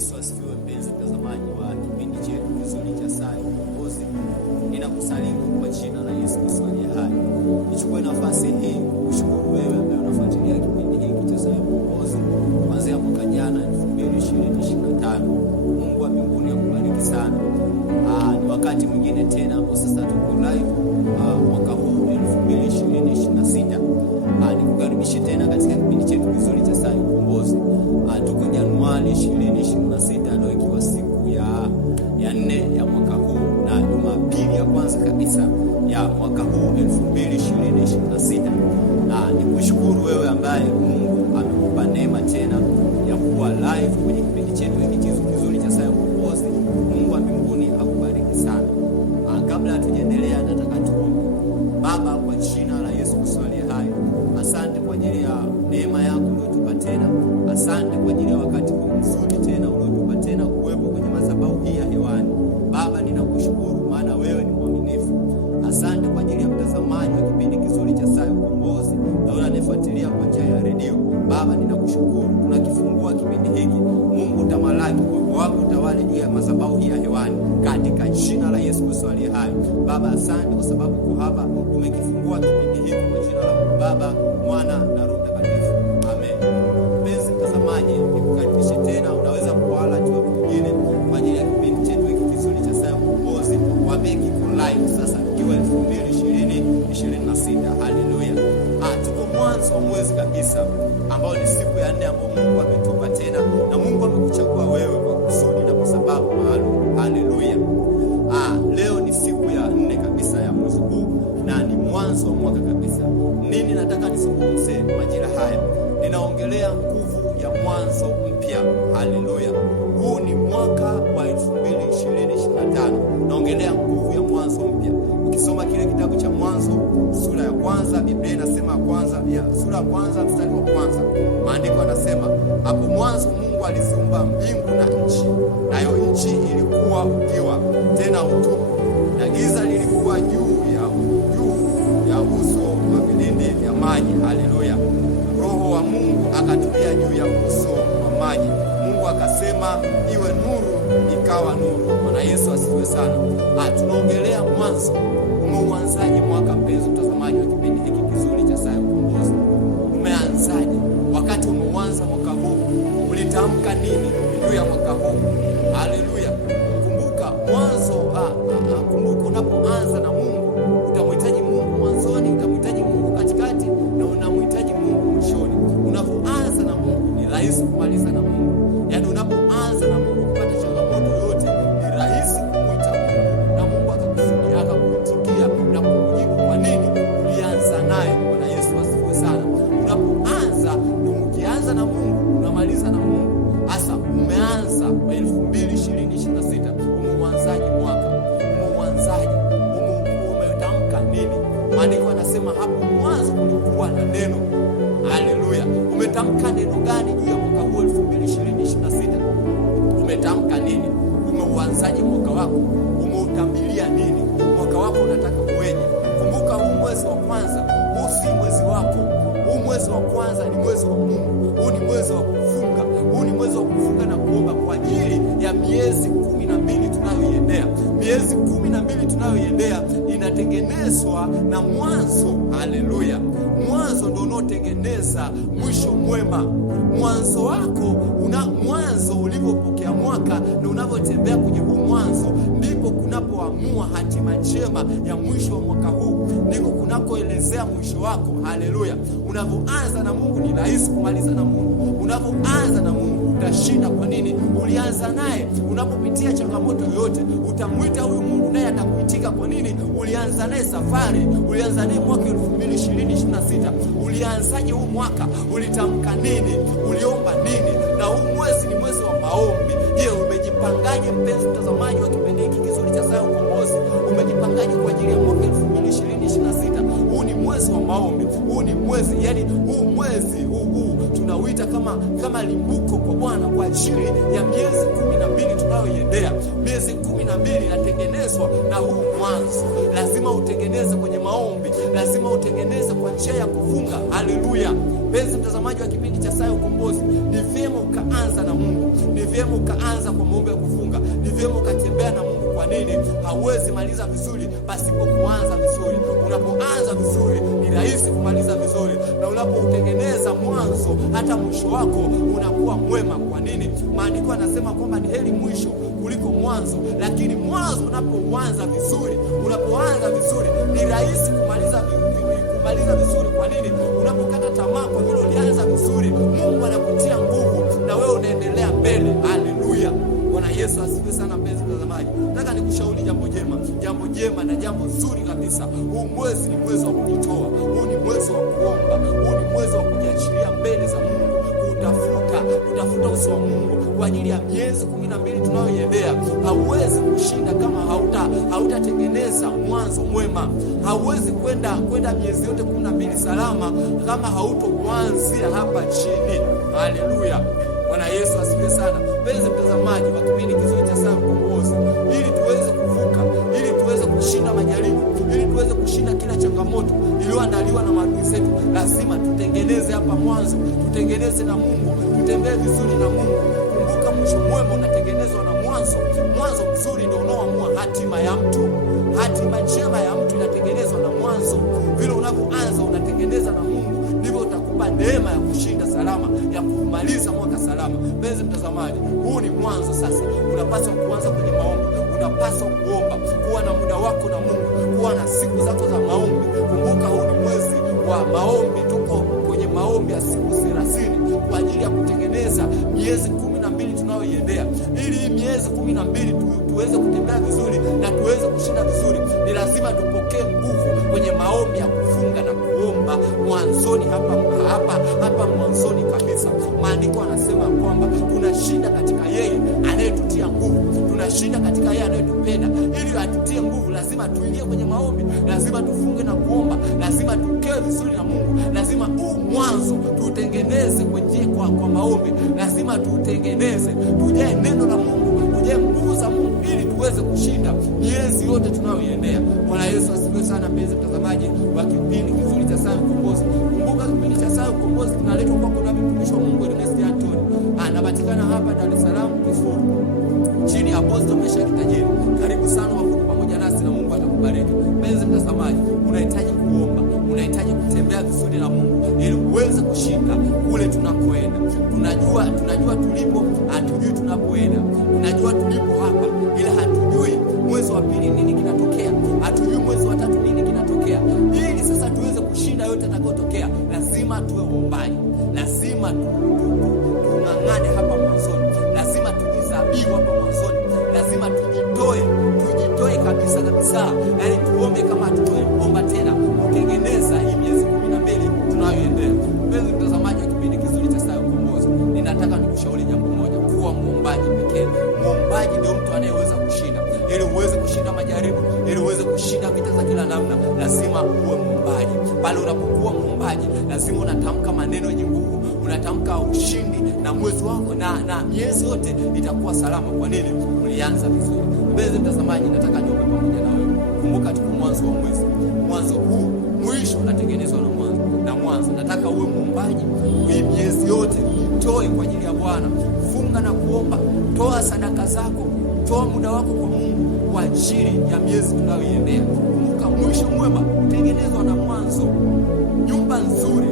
Yesu asifiwe. Mpenzi mtazamaji wa kipindi chetu kizuri cha Saa ya Ukombozi, ninakusalimu kwa jina la Yesu Kristo aliye hai. Nichukue nafasi hii kushukuru wewe ambaye unafuatilia kipindi hiki cha Saa ya Ukombozi kuanzia mwaka jana 2025. Mungu wa mbinguni akubariki sana. Ni wakati mwingine tena hapo sasa tuko live mwaka huu 2026. Nikukaribishe tena katika kipindi chetu kizuri cha Saa ya Ukombozi. Tuko Januari 2026 ndio ikiwa siku ya 4 ya mwaka huu na Jumapili ya kwanza kabisa ya mwaka huu 2026. Nikushukuru wewe ambaye Mungu amekupa neema tena ya kuwa live kwenye kipindi chetu hiki kizuri cha Saa ya Ukombozi. Mungu wa mbinguni akubariki sana. Kabla hatujaendelea, nataka tuombe. Baba, kwa jina la Yesu Kristo aliye hai, asante kwa ajili ya neema yako uliyotupa tena. Asante kwa ajili ya wakati huu mzuri tena uliotupa tena kuwepo kwenye madhabahu hii ya hewani. Baba, ninakushukuru maana wewe ni mwaminifu. Asante kwa ajili ya mtazamaji wa kipindi kizuri cha Saa ya Ukombozi na yule anayefuatilia kwa njia ya redio. Baba, ninakushukuru. Tunakifungua kipindi hiki. Mungu tamalaki, uwepo wako utawale juu ya madhabahu hii ya hewani katika jina la Yesu Kristo aliye hai. Baba, asante kwa sababu kwa hapa tumekifungua kipindi hiki kwa jina la Baba, Mwana na Roho Mtakatifu. Amen. Mpenzi mtazamaji, nikukaribishe tena. Unaweza kuwala tu mwingine kwa ajili ya kipindi chetu hiki kizuri cha Saa ya Ukombozi. Wabeki kiko live sasa ikiwa 2026. Haleluya. Tuko mwanzo wa mwezi kabisa ambao ni siku ya 4 ambayo Mungu ametupa tena, na Mungu amekuchagua wewe kwa kusudi na kwa sababu maalum. Haleluya. Leo ni siku ya 4 kabisa ya mwezi huu na ni mwanzo wa mwaka kabisa. Nini nataka nizungumze majira haya? Ninaongelea nguvu ya mwanzo mpya. Haleluya. Huu ni mwaka wa 2025. Naongelea nguvu ya mwanzo mpya. Ukisoma kile kitabu cha Mwanzo sura ya kwanza, Biblia inasema sura ya kwanza mstari wa kwanza, maandiko yanasema, hapo mwanzo Mungu aliziumba mbingu na nchi, nayo nchi ilikuwa ukiwa tena utupu, na giza lilikuwa juu ya uso wa vilindi vya maji. Haleluya. Roho wa Mungu akatulia juu ya uso wa maji. Mungu akasema, iwe nuru, ikawa nuru. Bwana Yesu asifiwe sana. Tunaongelea mwanzo. Umeuanzaje mwaka, mpenzi mtazamaji wa kipindi hiki kizuri cha Saa ya Ukombozi? Umeanzaje? Wakati umeuanza mwaka huu ulitamka nini juu ya mwaka huu? Haleluya. Kumbuka mwanzo, kumbuka unapoanza na Mungu, utamhitaji Mungu mwanzoni, utamhitaji Mungu katikati na unamhitaji Mungu mwishoni. Unapoanza na Mungu ni rahisi kumaliza na Mungu. Yaani unapoanza na Mungu kupata changamoto yote ni rahisi kumwita Mungu na Mungu akakusikia, akakuitikia na kukujibu. Kwa nini? Ulianza naye. Bwana Yesu asifiwe sana. Unapoanza, ukianza na Mungu unamaliza na Mungu. Hasa umeanza 2026. Umeuanzaje mwaka? Umeuanzaje? Umetamka nini? Maandiko yanasema hapo mwanzo kulikuwa na neno. Haleluya. Umetamka neno gani juu ya mwaka huu 2026? Umetamka nini? Umeuanzaje mwaka wako? Umeutambilia nini? Mwaka wako unataka uweje? Kumbuka huu mwezi wa kwanza, huu si mwezi wako. Huu mwezi wa kwanza ni mwezi wa Mungu. Huu ni mwezi wa kufunga. Huu ni mwezi wa kufunga na kuomba kwa ajili ya miezi 12 tunayoiendea. Miezi 12 tunayoiendea inatengenezwa na mwanzo. Haleluya. Mwanzo ndio unaotengeneza mwisho mwema. Mwanzo wako mwanzo ulipopokea mwaka na unavyotembea kwenye huu mwanzo, ndipo kunapoamua hatima njema ya mwisho wa mwaka huu. Ndiko kunakoelezea mwisho wako. Haleluya. Unavyoanza na Mungu ni rahisi kumaliza na Mungu. Unavyoanza na Mungu utashinda. Kwa nini? Ulianza naye. Unapopitia changamoto yoyote utamwita huyu Mungu naye atakuitika. Kwa nini? Ulianza naye safari. Ulianza naye mwaka 2026. Ulianzaje huu mwaka? Ulitamka nini? Uliomba nini? Na huu mwezi ni mwezi wa maombi. Je, umejipangaje mpenzi mtazamaji wa kipindi hiki kizuri cha Saa ya Ukombozi? Umejipangaje kwa ajili ya mwaka 2026? Huu ni mwezi wa maombi. Huu ni mwezi, yani huu mwezi huu tunauita kama limbuko kwa Bwana kwa ajili ya miezi 12 tunayoiendea. Miezi 12 inatengenezwa na huu mwanzo. Lazima utengeneze kwenye maombi, lazima utengeneze kwa njia ya kufunga. Haleluya. Mpenzi mtazamaji wa kipindi cha Saa ya Ukombozi, ni vyema ukaanza na Mungu. Ni vyema vyema ukaanza kwa maombi ya kufunga, ni vyema ukatembea na Mungu. Kwa nini? Hauwezi maliza vizuri pasipo kuanza vizuri. Unapoanza vizuri ni rahisi kumaliza vizuri, na unapoutengeneza mwanzo, hata mwisho wako unakuwa mwema. Kwa nini? Maandiko yanasema kwamba ni heri mwisho kuliko mwanzo. Lakini mwanzo unapoanza vizuri, ni rahisi kumaliza vizuri. Kwa nini? Unapokata tamaa kwa vile ulianza vizuri, Mungu anakutia nguvu na wewe unaendelea mbele. Haleluya! Bwana Yesu asifiwe sana. Mpenzi mtazamaji, nataka nikushauri jambo jema na jambo zuri kabisa. Huu mwezi ni mwezi wa kujitoa, huu ni mwezi wa kuomba, huu ni mwezi wa kujiachilia mbele za Mungu, kutafuta uso wa Mungu kwa ajili ya miezi 12 tunayoiendea. Hauwezi kushinda kama hautatengeneza mwanzo mwema. Hauwezi kwenda miezi yote 12 salama kama hautoanzia hapa chini. Haleluya! Bwana Yesu asifiwe sana. Mpenzi mtazamaji wa kipindi kizuri cha Saa Ukombozi, ili tuweze kuvuka, ili tuweze kushinda majaribu, ili tuweze kushinda kila changamoto iliyoandaliwa na maadui zetu, lazima tutengeneze hapa mwanzo, tutengeneze na Mungu, tutembee vizuri na Mungu. Kumbuka, mwisho mwema unatengenezwa na mwanzo. Mwanzo mzuri ndio unaoamua hatima ya mtu. Hatima njema ya mtu inatengenezwa na mwanzo. Vile unavyoanza unatengeneza na Mungu, ndivyo utakupa neema ya kushinda salama, ya kumaliza mwaka salama. Mpenzi mtazamaji, huu ni mwanzo. Sasa unapaswa kuanza kwenye maombi, unapaswa kuomba, kuwa na muda wako na Mungu, kuwa na siku zako za maombi. Kumbuka, huu ni mwezi wa maombi. Tuko kwenye maombi ya siku 30 kwa ajili ya kutengeneza miezi 12 tunayoiendea. Ili hii miezi 12 tuweze kutembea vizuri na tuweze kushinda vizuri, ni lazima tupokee nguvu kwenye maombi ya kufunga na kuomba mwanzoni, hapa mwanzoni kabisa. Maandiko anasema kwamba tunashinda katika yeye anayetutia nguvu, tunashinda katika yeye anayetupenda. Ili atutie nguvu, lazima tuingie kwenye maombi, lazima tufunge na kuomba, lazima tukee vizuri na Mungu. Lazima huu mwanzo tutengeneze kwa maombi, lazima tutengeneze, tujae neno la Mungu, tujae nguvu za Mungu, ili tuweze kushinda miezi yote tunayoiendea. Bwana Yesu asifiwe sana. Mpenzi mtazamaji wa kipindi kizuri cha Saa Ukombozi, kumbuka kipindi cha Saa Ukombozi kinaletwa kwako na mtumishi wa Mungu Ernest Anthony. Anapatikana hapa Dar es Salaam Kifuru, chini ya Apostle Meshaki Tajiri. Karibu sana wakudu pamoja nasi na Mungu atakubariki. Mpenzi mtazamaji, unahitaji kuomba, unahitaji kutembea vizuri na Mungu ili uweze kushinda kule tunakoenda. Tunajua tulipo, hatujui tunapoenda. Tunajua tulipo hapa, ila hatujui mwezi wa pili nini kinatokea, hatujui mwezi wa tatu nini kinatokea. Ili sasa tuweze kushinda yote yatakayotokea, lazima tuwe waombaji, lazima tung'ang'ane hapa mwanzoni, lazima tujizabiu hapa mwanzoni, lazima tujitoe kabisa, yaani tuombe kama hatutoomba tena, kutengeneza hii miezi 12 tunayoendea. Mpenzi mtazamaji wa kipindi kizuri cha Saa Ukombozi, ninataka nikushauri jambo moja: kuwa muombaji pekee. Muombaji ndio mtu anayeweza kushinda. Ili uweze kushinda majaribu, ili uweze kushinda vita za kila namna, lazima uwe muombaji. Pale unapokuwa muombaji, lazima unatamka maneno yenye nguvu, unatamka ushindi, na mwezi wako na miezi yote itakuwa salama. Kwa nini? Ulianza vizuri. Mpenzi mtazamaji, nataka niombe pamoja na wewe. Kumbuka, tuko mwanzo wa mwezi. Mwanzo huu, mwisho unatengenezwa na mwanzo. Nataka uwe muombaji. Hii miezi yote itoe kwa ajili ya Bwana. Funga na kuomba, toa sadaka zako, toa muda wako kwa Mungu kwa ajili ya miezi tunayoiendea. Kumbuka, mwisho mwema utengenezwa na mwanzo. Nyumba nzuri,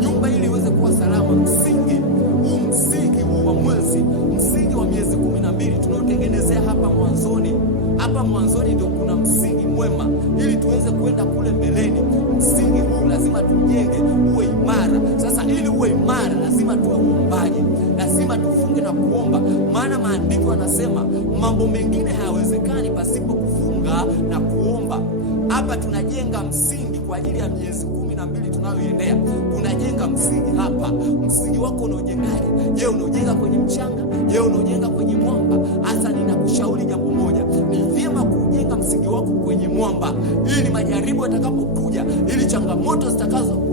nyumba ili iweze kuwa salama, msingi huu wa mwezi, msingi wa miezi 12 tunaotengenezea hapa mwanzoni. Hapa mwanzoni ndio kuna msingi mwema, ili tuweze kwenda kule mbeleni. Msingi huu lazima tujenge, uwe imara. Sasa ili uwe imara, lazima tuwe waombaji, lazima tufunge na kuomba, maana maandiko yanasema mambo mengine hayawezekani pasipo kufunga na kuomba. Hapa tunajenga msingi kwa ajili ya miezi 12 tunayoiendea. Tunajenga msingi hapa. Msingi wako unaojengaje? Je, unaojenga kwenye mchanga? Je, unaojenga kwenye mwamba? Hasa ninakushauri jambo moja: ni vyema kujenga msingi wako kwenye mwamba, ili majaribu yatakapokuja, ili changamoto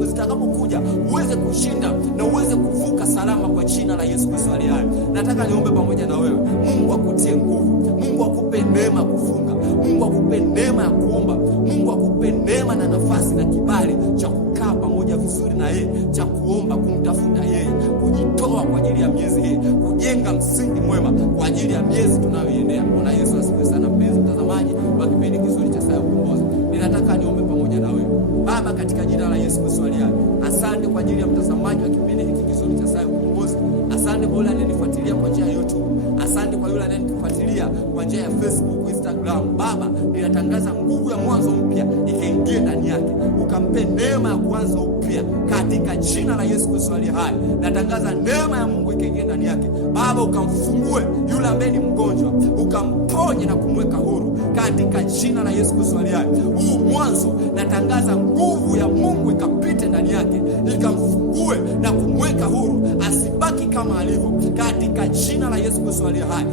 zitakapokuja, uweze kushinda na uweze kuvuka salama kwa jina la Yesu Kristo aliye hai. Nataka niombe pamoja na wewe. Mungu akutie nguvu, Mungu akupe neema kufunga, Mungu akupe neema ya kuomba, Mungu akupe neema na nafasi na kibali cha kukaa pamoja pamoja vizuri na yeye, cha kuomba, kumtafuta yeye, kujitoa kwa ajili ya miezi hii, kujenga msingi mwema kwa ajili ya miezi tunayoiendea. Bwana Yesu asifiwe sana. Mpenzi mtazamaji wa kipindi kizuri cha Saa ya Ukombozi, ninataka niombe pamoja na wewe. Baba, katika jina la Yesu Kristo aliye hai, asante kwa ajili ya mtazamaji wa kipindi hiki kizuri cha Saa ya Ukombozi. Asante kwa yule anayenifuatilia kwa njia ya YouTube. Asante kwa yule anayenifuatilia kwa njia ya Facebook, Instagram. Baba, ninatangaza nguvu ya mwanzo mpya ikaingie ndani yake, ukampe neema ya kuanza upya katika jina la Yesu Kristo aliye hai. Natangaza neema ya Mungu ikaingie ndani yake. Baba, ukamfungue yule ambaye ni mgonjwa, ukamponye na kumweka huru katika jina la Yesu Kristo aliye hai. Huu mwanzo natangaza nguvu ya Mungu ikapite ndani yake, ikamfungue na kumweka huru, asibaki kama alivyo katika jina la Yesu Kristo aliye hai.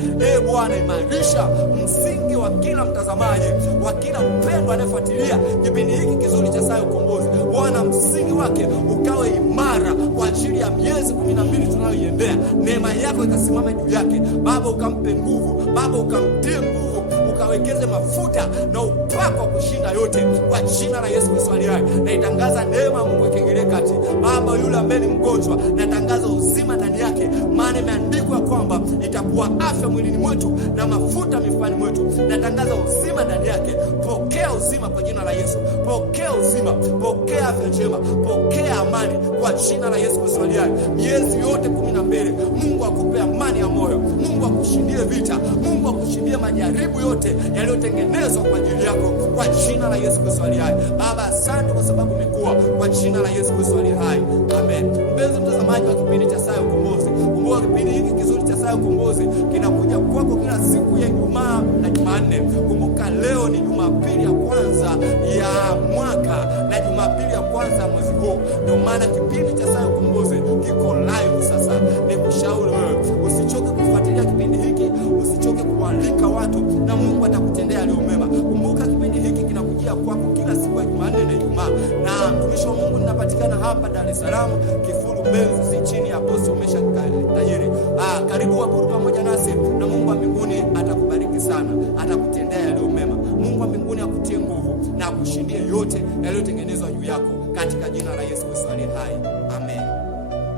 Bwana, imarisha msingi wa kila mtazamaji, wa kila mpendwa anayefuatilia kipindi hiki kizuri cha Saa ya Ukombozi. Bwana, msingi wake ukawe imara kwa ajili ya miezi 12 tunayoiendea. Neema yako ikasimama juu yake. Baba, ukampe nguvu. Baba, ukamtie nguvu, ukawekeze mafuta na upako wa kushinda yote kwa jina la Yesu Kristo aliye hai. Naitangaza neema ya Mungu ikiingilia kati. Baba, yule ambaye ni mgonjwa, natangaza uzima ndani yake, maana imeandikwa kwamba itakuwa afya mwilini mwetu na mafuta mifuani mwetu. Natangaza uzima ndani yake. Pokea uzima kwa jina la Yesu. Pokea uzima, pokea afya njema, pokea amani kwa jina la Yesu Kristo aliye hai. Miezi yote 12 Mungu akupe amani ya moyo, Mungu akushindie vita, Mungu akushindie majaribu yote yaliyotengenezwa kwa ajili yako kwa jina la Yesu Kristo aliye hai. Baba, asante kwa sababu umekuwa, kwa jina la Yesu Kristo aliye hai. Amen. Mpenzi mtazamaji wa kipindi cha Saa ya Ukombozi, kumbuka kipindi hiki kizuri cha Saa ya Ukombozi kinakuja kwako kila siku ya Ijumaa na Jumanne. Kumbuka leo ni Jumapili ya kwanza ya mwaka na Jumapili ya kwanza ya mwezi huu. Ndio maana kipindi cha Saa ya Ukombozi kiko live sasa. Nikushauri wewe usichoke kufuatilia kipindi hiki, usichoke kualika watu, na Mungu atakutendea leo mema. Kumbuka kipindi hiki kinakujia kwako kila siku ya Jumanne na Ijumaa, na mtumishi wa Mungu ninapatikana hapa Dar es Salaam, Kifuru Benzi, chini ya Apostle Meshack Tajiri. Karibu wakuru pamoja nasi, na Mungu wa mbinguni atakubariki sana, atakutendea leo mema. Mungu wa mbinguni akutie nguvu na akushindie yote yaliyotengenezwa juu yako katika jina la Yesu Kristo aliye hai. Amen.